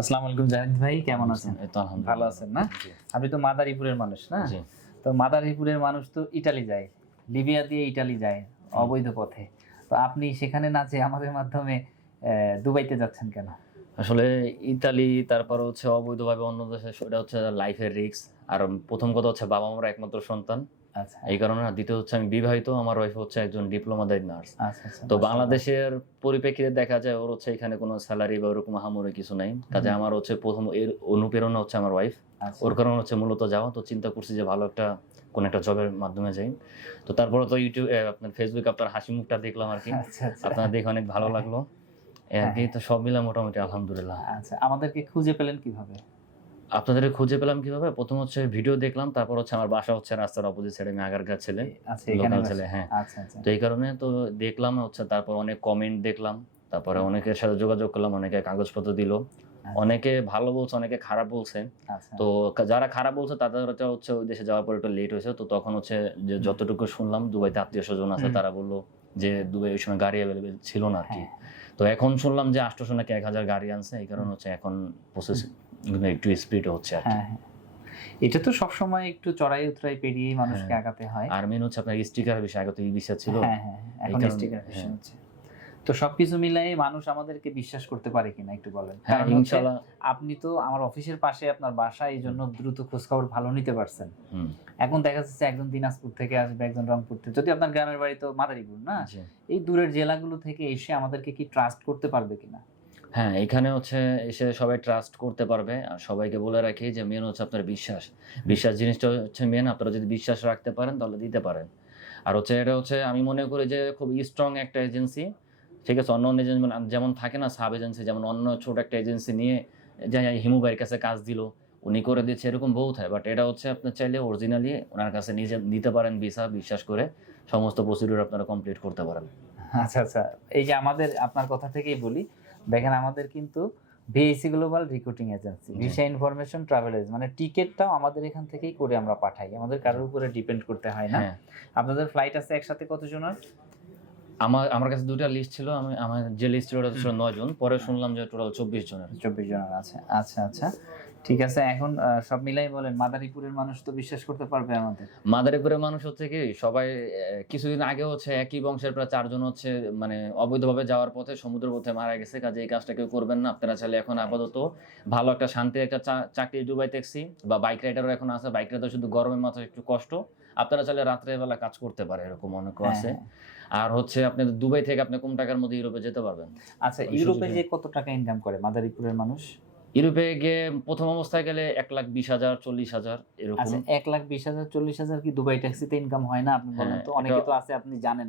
আসসালামু আলাইকুম জাহিদ ভাই, কেমন আছেন? এই তো আলহামদুলিল্লাহ ভালো আছেন না? জি। আপনি তো মাদারীপুরের মানুষ না? জি। তো মাদারীপুরের মানুষ তো ইটালি যায়, লিবিয়া দিয়ে ইটালি যায় অবৈধ পথে। তো আপনি সেখানে না যেয়ে আমাদের মাধ্যমে দুবাইতে যাচ্ছেন কেন? আসলে ইতালি, তারপর হচ্ছে অবৈধভাবে অন্য দেশে, সেটা হচ্ছে লাইফের রিস্ক। আর প্রথম কথা হচ্ছে বাবা মার একমাত্র সন্তান, আচ্ছা এই কারণে। আর দ্বিতীয় হচ্ছে আমি বিবাহিত, আমার ওয়াইফ হচ্ছে একজন ডিপ্লোমাদারি নার্স। আচ্ছা আচ্ছা, তো মাশাআল্লাহ। বাংলাদেশের পরিপ্রেক্ষিতে দেখা যায় ওর হচ্ছে এখানে কোনো স্যালারি বা ওরকম আহামরি কিছু নাই, কাজে আমার হচ্ছে প্রথম এর অনুপ্রেরণা হচ্ছে আমার ওয়াইফ। আচ্ছা, ওর কারণে হচ্ছে মূলত যাওয়া। তো চিন্তা করছি যে ভালো একটা কোন একটা জবের মাধ্যমে যাই। তো তারপরে তো ইউটিউব, আপনার ফেসবুক, আপনার হাসি মুখটা দেখলাম আর কি। আচ্ছা আচ্ছা। আপনার দেখে অনেক ভালো লাগলো এই আর কি। তো সব মিলে মোটামুটি আলহামদুলিল্লাহ। আচ্ছা, আমাদেরকে খুঁজে পেলেন কিভাবে? আপনাদের খুঁজে পেলাম কিভাবে? প্রথম হচ্ছে ভিডিও দেখলাম, তারপর হচ্ছে আমার বাসা হচ্ছে রাস্তার অপোজিট সাইডে, আমি আগারগাঁ ছেলে, আচ্ছা, এখানে লোকাল ছেলে। হ্যাঁ, আচ্ছা আচ্ছা। তো এই কারণে তো দেখলাম হচ্ছে, তারপর অনেক কমেন্ট দেখলাম, তারপরে অনেকের সাথে যোগাযোগ করলাম, অনেকে কাগজপত্র দিল, অনেকে ভালো বলছে, অনেকে খারাপ বলছে। আচ্ছা, তো যারা খারাপ বলছে তাদের হচ্ছে ওই দেশে যাওয়ার পর একটু লেট হয়েছে। তো তখন হচ্ছে যে যতটুকু শুনলাম, দুবাইতে আত্মীয় স্বজন আছে, তারা বললো যে দুবাই ওই সময় গাড়ি অ্যাভেলেবেল ছিল না আর কি। তো এখন শুনলাম যে 800 নাকি 1000 গাড়ি আনছে, এই কারণে হচ্ছে এখন প্রসেস একটু স্পিড হচ্ছে আর কি। হ্যাঁ হ্যাঁ, এটা তো সবসময় একটু চড়াই উতরাই পেরিয়েই মানুষকে আগাতে হয়। আর মেন হচ্ছে আপনার স্টিকারের বিষয়, আগে তো ভিসা ছিল। হ্যাঁ হ্যাঁ, এখন স্টিকার বিষয় হচ্ছে। তো সবকিছু মিলাই মানুষ আমাদেরকে বিশ্বাস করতে পারে কিনা একটু বলেন। হ্যাঁ, কারণ হচ্ছে ইনশাআল্লাহ। আপনি তো আমার অফিসের পাশে আপনার বাসা, এই জন্য দ্রুত খোঁজখবর ভালো নিতে পারছেন। এখন দেখা যাচ্ছে একজন দিনাজপুর থেকে আসবে, একজন রংপুর থেকে, যদি আপনার গ্রামের বাড়ি তো মাদারীপুর না, এই দূরের জেলাগুলো থেকে এসে আমাদেরকে কি ট্রাস্ট করতে পারবে কিনা? হ্যাঁ, এখানে হচ্ছে এসে সবাই ট্রাস্ট করতে পারবে। আর সবাইকে বলে রাখি যে মেন হচ্ছে আপনার বিশ্বাস। বিশ্বাস জিনিসটা হচ্ছে মেন। আপনারা যদি বিশ্বাস রাখতে পারেন তাহলে দিতে পারেন। আর হচ্ছে এটা হচ্ছে আমি মনে করি যে খুব স্ট্রং একটা এজেন্সি। ঠিক আছে, অন্য এজেন্সি যেমন থাকে না, সাব এজেন্সি, যেমন অন্য ছোট একটা এজেন্সি নিয়ে যে হিমু ভাইয়ের কাছে কাজ দিল, উনি করে দিচ্ছে, এরকম বহুত হয়। বাট এটা হচ্ছে আপনার চাইলে অরিজিনালি ওনার কাছে নিজে নিতে পারেন ভিসা, বিশ্বাস করে সমস্ত প্রসিডিউর আপনারা কমপ্লিট করতে পারেন। আচ্ছা আচ্ছা, এই যে আমাদের, আপনার কথা থেকেই বলি, দেখেন আমাদের কিন্তু ভিএসি global recruiting agency, visa information travel agency, মানে টিকেটটাও আমাদের এখান থেকেই করে আমরা পাঠাই, আমাদের কারোর উপরে ডিপেন্ড করতে হয় না। আপনাদের ফ্লাইট আছে একসাথে কতজনের? আমার কাছে দুটো লিস্ট ছিল, আমার যে লিস্ট ছিল ওটা ছিল 9 জন, পরে শুনলাম যে টোটাল 24 জনের। 24 জনের আছে। আচ্ছা আচ্ছা, ঠিক আছে। এখন সব মিলাই বলেন, মাদারীপুরের মানুষ তো বিশ্বাস করতে পারবে আমাদের? মাদারীপুরের মানুষ হচ্ছে কি, সবাই কিছুদিন আগে হচ্ছে একই বংশের প্রায় 4 জন হচ্ছে মানে অবৈধভাবে যাওয়ার পথে সমুদ্র পথে মারা গেছে। কাজে এই কাজটা কেউ করবেন না। আপনারা চাইলে এখন আপাতত ভালো একটা শান্তির একটা চাকরি দুবাই ট্যাক্সি বা বাইক রাইডারও এখন আছে। বাইক রাইডার শুধু গরমের মাথায় একটু কষ্ট, আপনারা চাইলে রাত্রের বেলা কাজ করতে পারে, এরকম অনেকেও আছে। আর হচ্ছে আপনি দুবাই থেকে আপনি কম টাকার মধ্যে ইউরোপে যেতে পারবেন। আচ্ছা, ইউরোপে যে কত টাকা ইনকাম করে মাদারীপুরের মানুষ? ইউরোপে গিয়ে প্রথম অবস্থায় গেলে 1,20,000 40,000 এরকম। আচ্ছা, 1,20,000 40,000 কি দুবাই ট্যাক্সিতে ইনকাম হয় না? আপনি বলেন তো, অনেকে তো আছে, আপনি জানেন।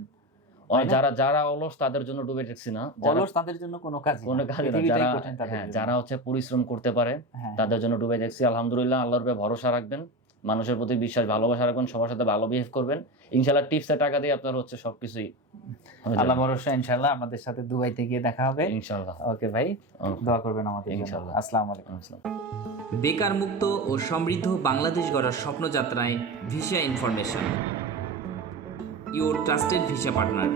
যারা অলস তাদের জন্য ডুবে ট্যাক্সি না, অলস তাদের জন্য কোনো কাজ না। যারা হচ্ছে পরিশ্রম করতে পারে তাদের জন্য ডুবে ট্যাক্সি। আলহামদুলিল্লাহ, আল্লাহর উপরে ভরসা রাখবেন, মানুষের প্রতি বিশ্বাস ভালোবাসা রাখবেন, সবার সাথে ভালো বিহেভ করবেন, ইনশাআল্লাহ টিপসের টাকা দিয়ে আপনার হচ্ছে সবকিছুই আল্লাহ ভরসা। ইনশাআল্লাহ আমাদের সাথে দুবাইতে গিয়ে দেখা হবে ইনশাআল্লাহ। ওকে ভাই, দোয়া করবেন আমাদের জন্য। ইনশাআল্লাহ। আসসালামু আলাইকুম। বেকার মুক্ত ও সমৃদ্ধ বাংলাদেশ গড়ার স্বপ্নযাত্রায় visa information, your trusted visa partner.